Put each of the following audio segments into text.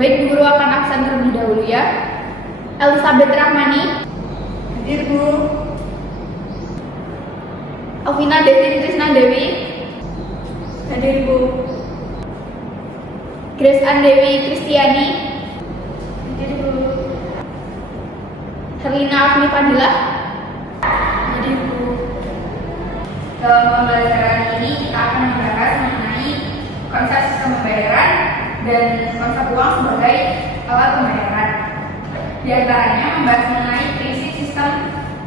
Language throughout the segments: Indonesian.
Baik, guru akan absen terlebih dahulu ya. Elizabeth Rahmani. Hadir, Bu. Alvina Devin Trisna Dewi. Hadir, Bu. Grace Andewi Kristiani. Hadir, Bu. Herlina Afni Fadila. Hadir, Bu. Dalam pembelajaran ini kita akan membahas mengenai konsep sistem pembayaran dan konsep uang sebagai alat pembayaran. Di antaranya membahas mengenai prinsip sistem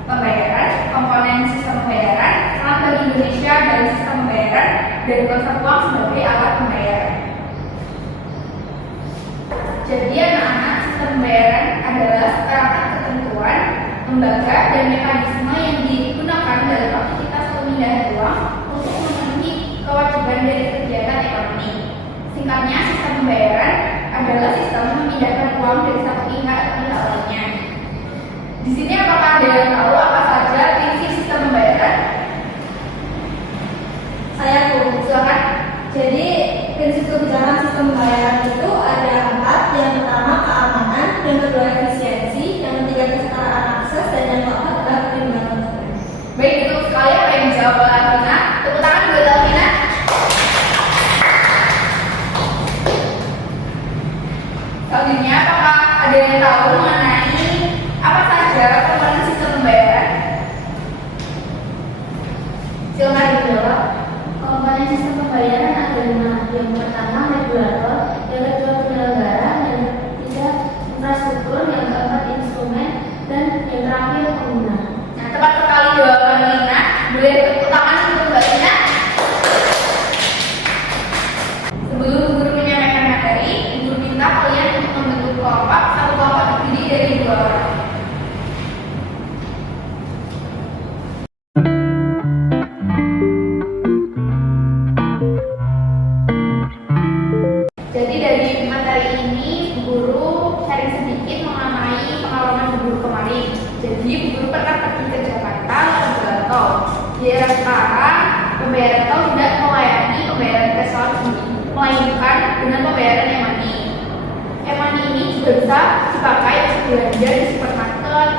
pembayaran, komponen sistem pembayaran, alat bagi Indonesia dan sistem pembayaran, dan konsep uang sebagai alat pembayaran. Jadi anak-anak, sistem pembayaran adalah perangkat ketentuan, lembaga, dan mekanisme yang digunakan dalam aktivitas pemindahan uang untuk memenuhi kewajiban dari kegiatan ekonomi. Singkatnya, sistem pembayaran adalah sistem memindahkan uang dari satu pihak ke pihak lainnya. Di sini apakah ada yang tahu apa saja prinsip sistem pembayaran? Saya, Bu. Silakan. Jadi, prinsip kebijakan sistem pembayaran itu ada 4. Yang pertama, keamanan. Yang kedua, efisiensi. Yang ketiga, kesetaraan akses. Dan yang keempat adalah perlindungan konsumen. Baik, itu sekali apa yang dijawab oleh Alvina. Tepuk tangan buat Alvina. Selanjutnya, apakah ada yang tahu mengenai apa saja komponen sistem pembayaran? Silakan dijawab. Komponen sistem pembayaran ada 5. Yang pertama regulator, yang kedua penyelenggara, yang ketiga infrastruktur, yang keempat instrumen, dan yang terakhir pengguna. Nah, tepat sekali jawaban Lina. Boleh tepuk tangan untuk Mbak Lina. Sebelum guru menyampaikan materi, guru minta kalian untuk membentuk kelompok. Satu kelompok terdiri dari 2 orang. Jadi dari materi ini, guru sharing sedikit mengenai pengalaman guru kemarin. Jadi guru pernah pergi ke Jakarta lewat tol. Di era sekarang, pembayaran tol tidak melayani pembayaran pesawat sendiri, melainkan dengan pembayaran e-money. E-money ini juga bisa dipakai untuk belanja di supermarket,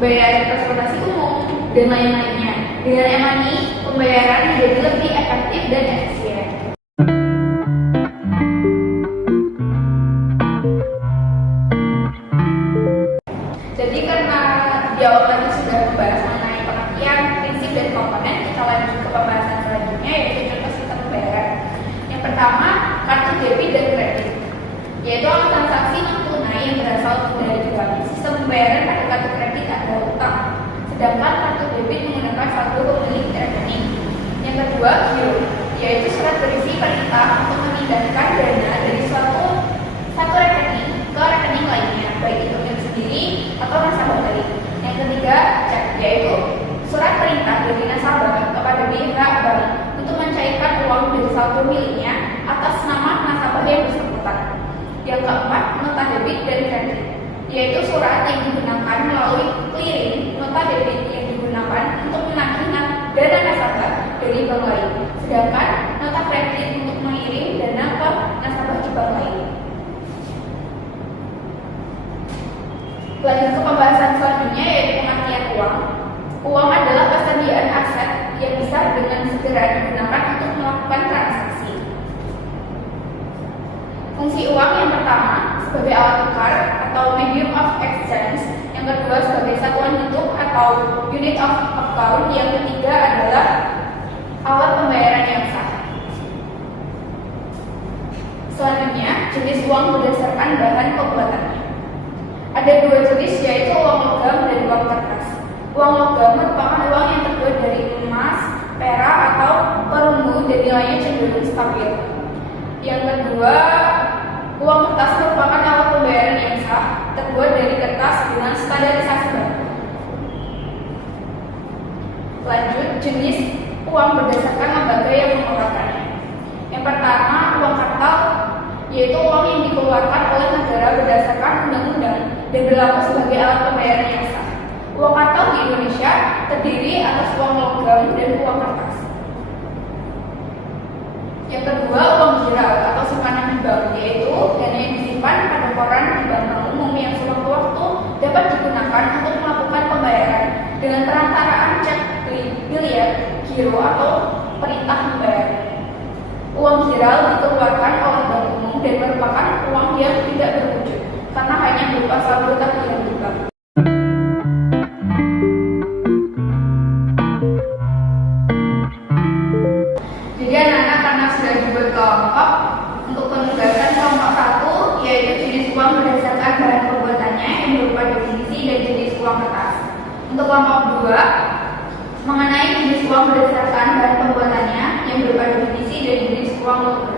bayar transportasi umum, dan lain-lainnya. Dengan e-money, pembayaran menjadi lebih efektif dan efisien. Jadi karena di awal tadi sudah membahas mengenai pengertian, prinsip, dan komponen, kita lanjut ke pembahasan selanjutnya yaitu contoh sistem pembayaran. Yang pertama, kartu debit dan kredit, yaitu alat transaksi non tunai yang berasal dari dua. Sistem pembayaran pada kartu kredit adalah utang, sedangkan kartu debit menggunakan saldo pemilik rekening. Yang kedua, giro, yaitu surat berisi perintah untuk memindahkan dana dari satu rekening ke rekening lainnya, baik itu milik sendiri atau nasabah lain. Yang ketiga, cek, yaitu surat perintah dari nasabah kepada pihak bank untuk mencairkan uang dari saldo miliknya atas nama nasabah yang bersangkutan. Yang keempat, nota debit dan kredit, yaitu surat yang digunakan melalui clearing nota debit yang digunakan untuk menagih dana nasabah dari bank lain, sedangkan nota kredit untuk mengirim dana ke nasabah di bank lain. Lanjut ke pembahasan selanjutnya yaitu pengertian uang. Uang adalah persediaan aset yang bisa dengan segera digunakan untuk melakukan transaksi. Fungsi uang yang pertama sebagai alat tukar atau medium of exchange, yang kedua sebagai satuan hitung atau unit of account, yang ketiga adalah alat pembayaran yang sah. Selanjutnya, jenis uang berdasarkan bahan pembuatannya. Ada 2 jenis, yaitu uang logam dan uang kertas. Uang logam merupakan uang yang terbuat dari emas, perak, atau perunggu dan nilainya cenderung stabil. Yang kedua, uang kertas merupakan alat pembayaran yang sah, terbuat dari kertas dengan standarisasi baku. Lanjut, jenis uang berdasarkan lembaga yang mengeluarkannya. Yang pertama, uang kartal, yaitu uang yang dikeluarkan oleh negara berdasarkan undang-undang dan berlaku sebagai alat pembayaran yang sah. Uang kartal di Indonesia terdiri atas uang logam dan uang kertas. Yang kedua, uang giral atau simpanan di bank, yaitu dana yang disimpan disimpan pada koran di bank umum yang sewaktu-waktu dapat digunakan untuk melakukan pembayaran dengan perantaraan cek biliar, giro atau perintah membayar. Uang giral dikeluarkan oleh bank umum dan merupakan uang yang tidak berwujud karena hanya berupa saldo tagihan di bank. Jadi anak-anak karena sudah dibuat kelompok, untuk penugasan kelompok 1 yaitu jenis uang berdasarkan bahan pembuatannya yang berupa definisi dan jenis uang kertas. Untuk kelompok 2 mengenai jenis uang berdasarkan bahan pembuatannya yang berupa definisi dan jenis uang logam.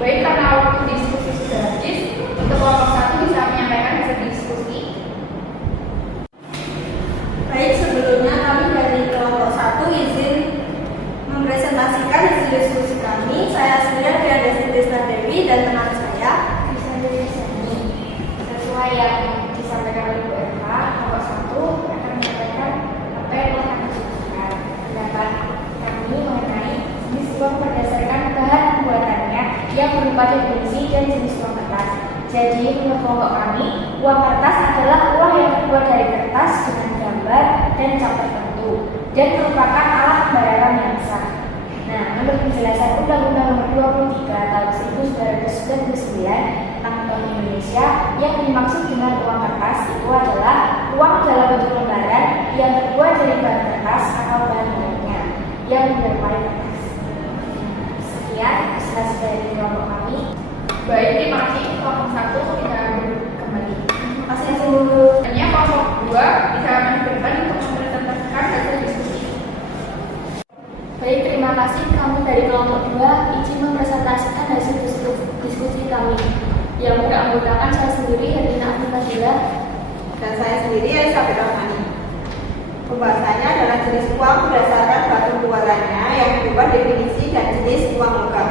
Baik, karena waktu diskusi sudah habis, untuk kelompok 1 bisa menyampaikan hasil diskusi. Baik, sebelumnya kami dari kelompok 1 izin mempresentasikan hasil diskusi kami. Saya sendiri Adriana Desna Dewi dan teman saya Sesuai yang disampaikan oleh Bu Eva, kelompok 1 akan menyampaikan apa yang telah kami diskusikan. Pendapat kami mengenai jenis uang berdasarkan bahan pembuatannya yang berupa definisi dan jenis uang kertas. Jadi menurut kelompok kami, uang kertas adalah uang yang terbuat dari kertas dengan gambar dan cap tertentu dan merupakan alat pembayaran yang sah. Nah, menurut penjelasan Undang-Undang Nomor 23 Tahun 1999 tentang Bank Indonesia, yang dimaksud dengan uang kertas itu adalah uang dalam bentuk lembaran yang terbuat dari bahan kertas atau bahan lainnya yang menyerupai kertas. Sekian presentasi dari kelompok kami. Baik, terima kasih. Kelompok 1 kita duduk kembali. Terima kasih Bu. Selanjutnya kelompok 2 bisa maju ke depan untuk mempresentasikan hasil diskusi. Baik, terima kasih. Kami dari kelompok 2 izin mempresentasikan hasil diskusi kami yang beranggotakan saya sendiri Herlina Afifadila Dan saya sendiri Elizabeth Rahmani. Pembahasannya adalah jenis uang berdasarkan bahan pembuatannya yang berupa definisi dan jenis uang logam.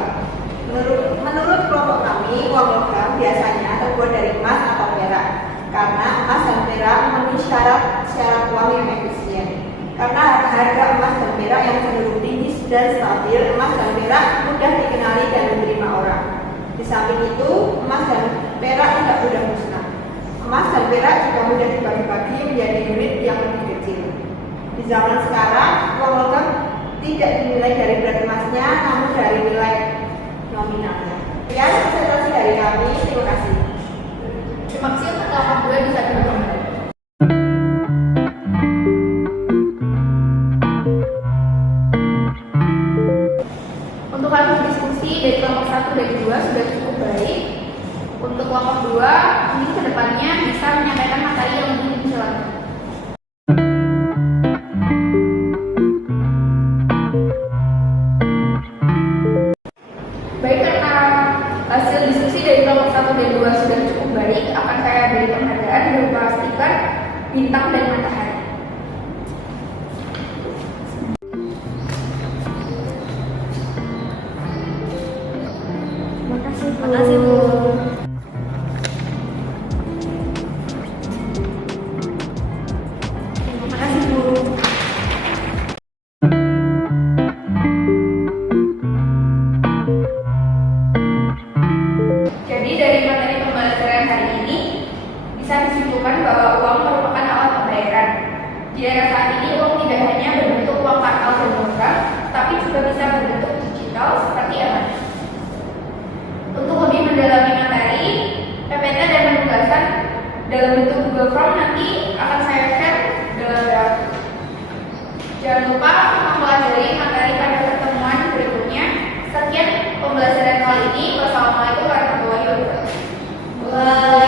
Menurut kelompok kami, uang logam biasanya terbuat dari emas atau perak karena emas dan perak memenuhi syarat uang yang efisien. Karena harga emas dan perak yang cenderung tinggi dan stabil, emas dan perak mudah dikenali dan diterima orang. Di samping itu, emas dan perak tidak mudah musnah. Emas dan perak juga mudah dibagi-bagi menjadi unit yang lebih kecil. Di zaman sekarang, uang logam tidak dinilai dari berat emasnya, namun dari nilai nominalnya. Sekian presentasi dari kami. Terima kasih. Terima kasih untuk kelompok 2 bisa duduk kembali. Untuk hasil diskusi dari kelompok 1 dan 2 sudah cukup baik. Untuk kelompok 2, ini kedepannya bisa menyampaikan materi yang lebih menjelaskan. Baik, karena hasil diskusi dari kelompok 1 dan 2 sudah cukup baik, akan saya beri penghargaan berupa stiker, bintang, dan matahari. Terima kasih Bu. Terima kasih Bu. Jadi dari materi pembelajaran hari ini bisa disimpulkan bahwa uang merupakan alat pembayaran. Di era saat ini uang tidak hanya berbentuk uang kartal dan logam, tapi juga bisa berbentuk digital seperti emas. Untuk lebih mendalami materi, PPT dan penugasan dalam bentuk Google Form nanti akan saya share dalam Jangan lupa mempelajari materi pada pertemuan berikutnya. Sekian pembelajaran kali ini. Wassalamualaikum warahmatullahi wabarakatuh.